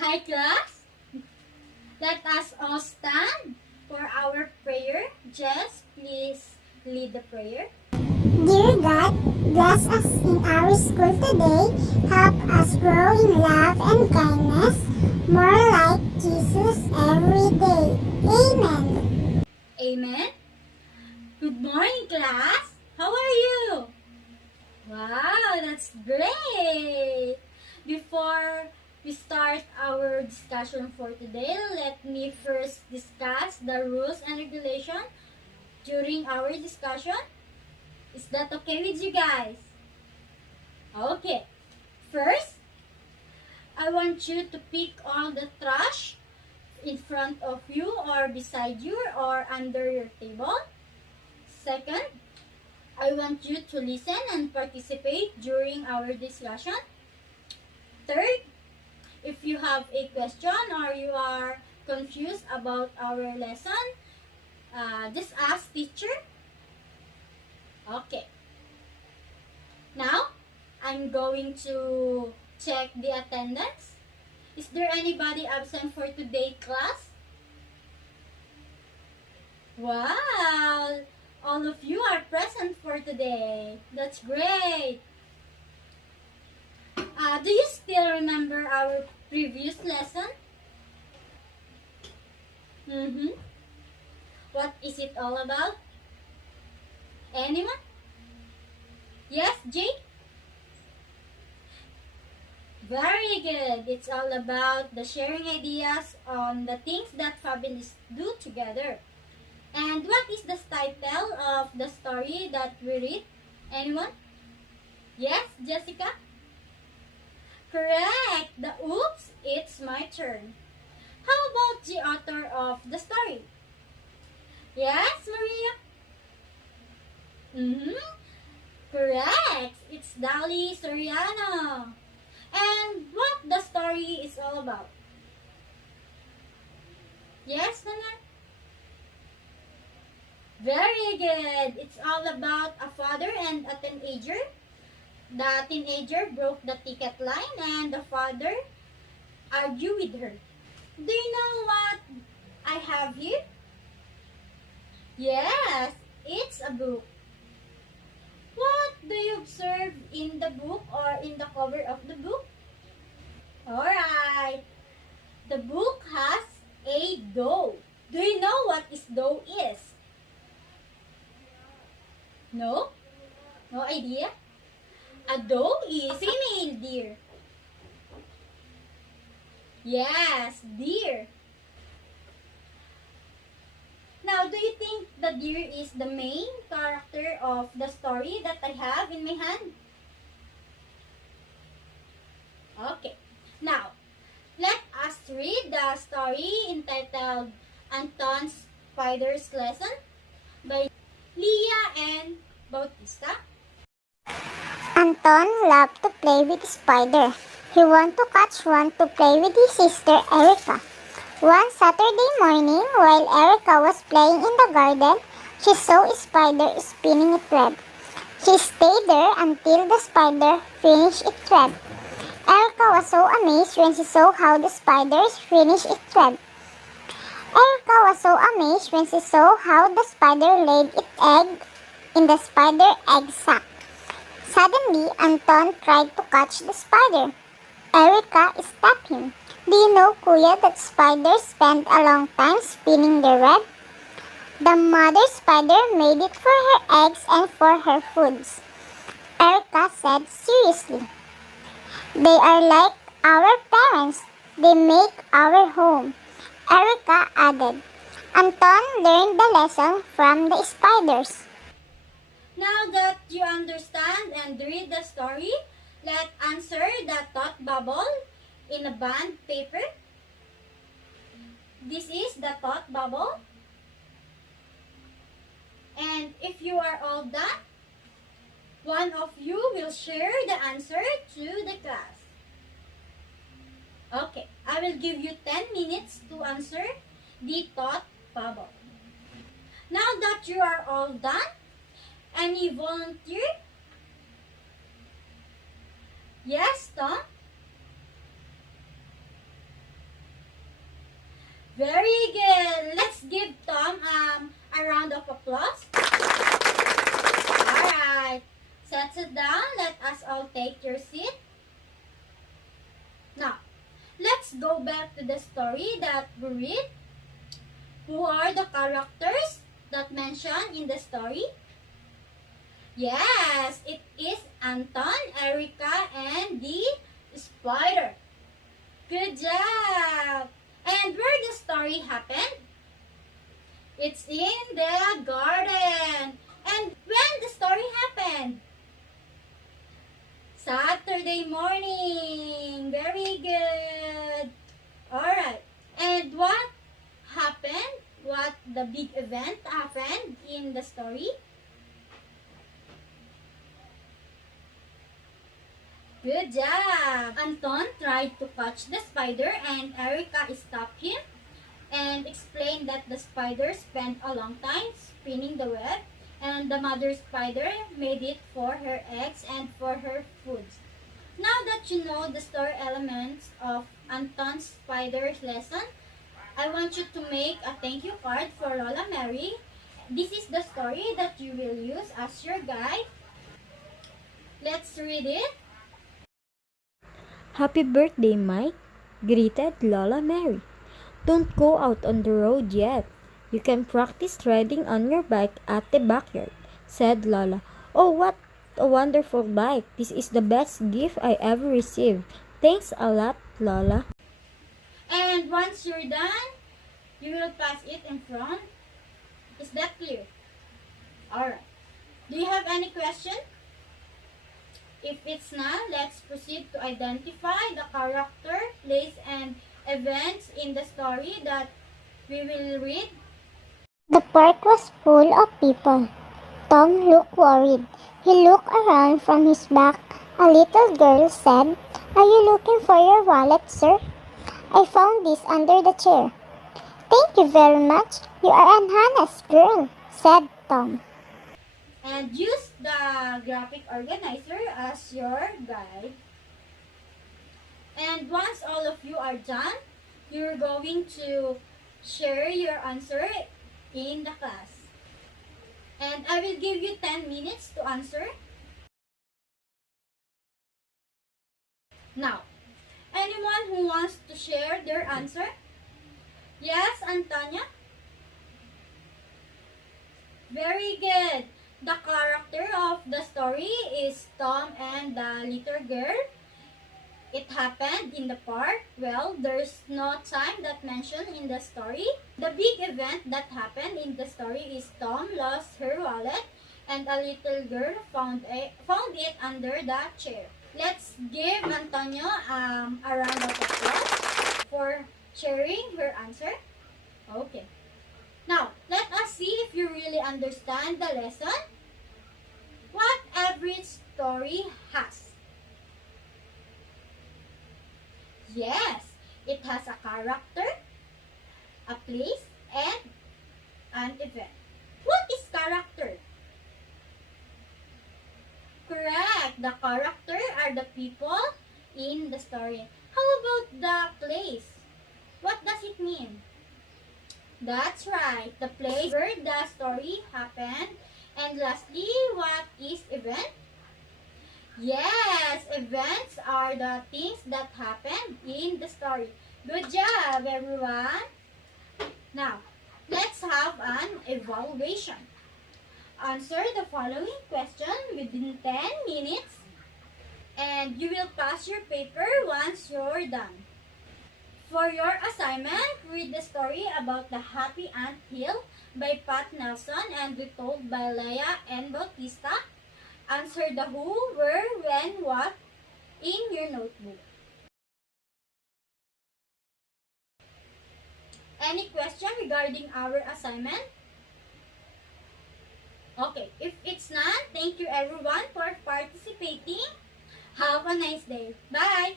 Hi class, let us all stand for our prayer. Jess, please lead the prayer. Dear God, bless us in our school today. Help us grow in love and kindness, more like Jesus every day. Amen. Amen. Good morning class, how are you? Wow, that's great. Before we start our discussion for today, let me first discuss the rules and regulation during our discussion. Is that okay with you guys? Okay. First, I want you to pick all the trash in front of you or beside you or under your table. Second, I want you to listen and participate during our discussion. Third, if you have a question or you are confused about our lesson, just ask teacher. Okay. Now, I'm going to check the attendance. Is there anybody absent for today class? Wow! All of you are present for today. That's great. Do you still remember our previous lesson? What is it all about? Anyone? Yes, Jay? Very good. It's all about the sharing ideas on the things that families do together. And what is the title of the story that we read? Anyone? Yes, Jessica? Correct. The Oops, It's My Turn. How about the author of the story? Yes, Maria? Correct. It's Dali Soriano. And what the story is all about? Yes, Nana? Very good. It's all about a father and a teenager. The teenager broke the ticket line and the father argued with her. Do you know what I have here? Yes, it's a book. What do you observe in the book or in the cover of the book? Alright. The book has a doe. Do you know what this doe is? No? No idea? A doe is female deer. Yes, deer. Now, do you think the deer is the main character of the story that I have in my hand? Okay. Now, let us read the story entitled Anton's Spider's Lesson by Leah and Bautista. Anton loved to play with spider. He wanted to catch one to play with his sister Erica. One Saturday morning, while Erica was playing in the garden, she saw a spider spinning its web. She stayed there until the spider finished its web. Erica was so amazed when she saw how the spider finished its web. Erica was so amazed when she saw how the spider laid its egg in the spider egg sac. Suddenly, Anton tried to catch the spider. Erica stopped him. Do you know, Kuya, that spiders spend a long time spinning their web? The mother spider made it for her eggs and for her foods. Erica said seriously. They are like our parents. They make our home. Erica added. Anton learned the lesson from the spiders. Now that you understand and read the story, let's answer the thought bubble in a bond paper. This is the thought bubble. And if you are all done, one of you will share the answer to the class. Okay, I will give you 10 minutes to answer the thought bubble. Now that you are all done, any volunteer? Yes, Tom? Very good. Let's give Tom a round of applause. Alright. Set it down. Let us all take your seat. Now, let's go back to the story that we read. Who are the characters that mentioned in the story? Yes, it is Anton, Erica, and the spider. Good job! And where the story happened? It's in the garden. And when the story happened? Saturday morning. Very good. Alright. And what happened? What the big event happened in the story? Good job! Anton tried to catch the spider and Erica stopped him and explained that the spider spent a long time spinning the web and the mother spider made it for her eggs and for her food. Now that you know the story elements of Anton's spider's lesson, I want you to make a thank you card for Lola Mary. This is the story that you will use as your guide. Let's read it. Happy birthday, Mike, greeted Lola Mary. Don't go out on the road yet. You can practice riding on your bike at the backyard, said Lola. Oh, what a wonderful bike. This is the best gift I ever received. Thanks a lot, Lola. And once you're done, you will pass it in front. Is that clear? Alright. Do you have any question? If it's not, let's proceed to identify the character, place, and events in the story that we will read. The park was full of people. Tom looked worried. He looked around from his back. A little girl said, "Are you looking for your wallet, sir? I found this under the chair." "Thank you very much. You are an honest girl," said Tom. And use the graphic organizer as your guide. And once all of you are done, you're going to share your answer in the class. And I will give you 10 minutes to answer. Now, anyone who wants to share their answer? Yes, Antonia? Very good. The character of the story is Tom and the little girl. It happened in the park. Well, there's no time that mentioned in the story. The big event that happened in the story is Tom lost her wallet and a little girl found it under the chair. Let's give Antonio a round of applause for sharing her answer. Okay. Now, let us see if you really understand the lesson. What every story has. Yes, it has a character, a place, and an event. What is character? Correct. The character are the people in the story. How about the place? What does it mean? That's right. The place where the story happened. And lastly, what is event? Yes, events are the things that happen in the story. Good job, everyone. Now, let's have an evaluation. Answer the following question within 10 minutes and you will pass your paper once you're done. For your assignment, read the story about the Happy Ant Hill by Pat Nelson and retold by Leia and Bautista. Answer the who, where, when, what in your notebook. Any question regarding our assignment? Okay, if it's not, thank you everyone for participating. Have a nice day. Bye!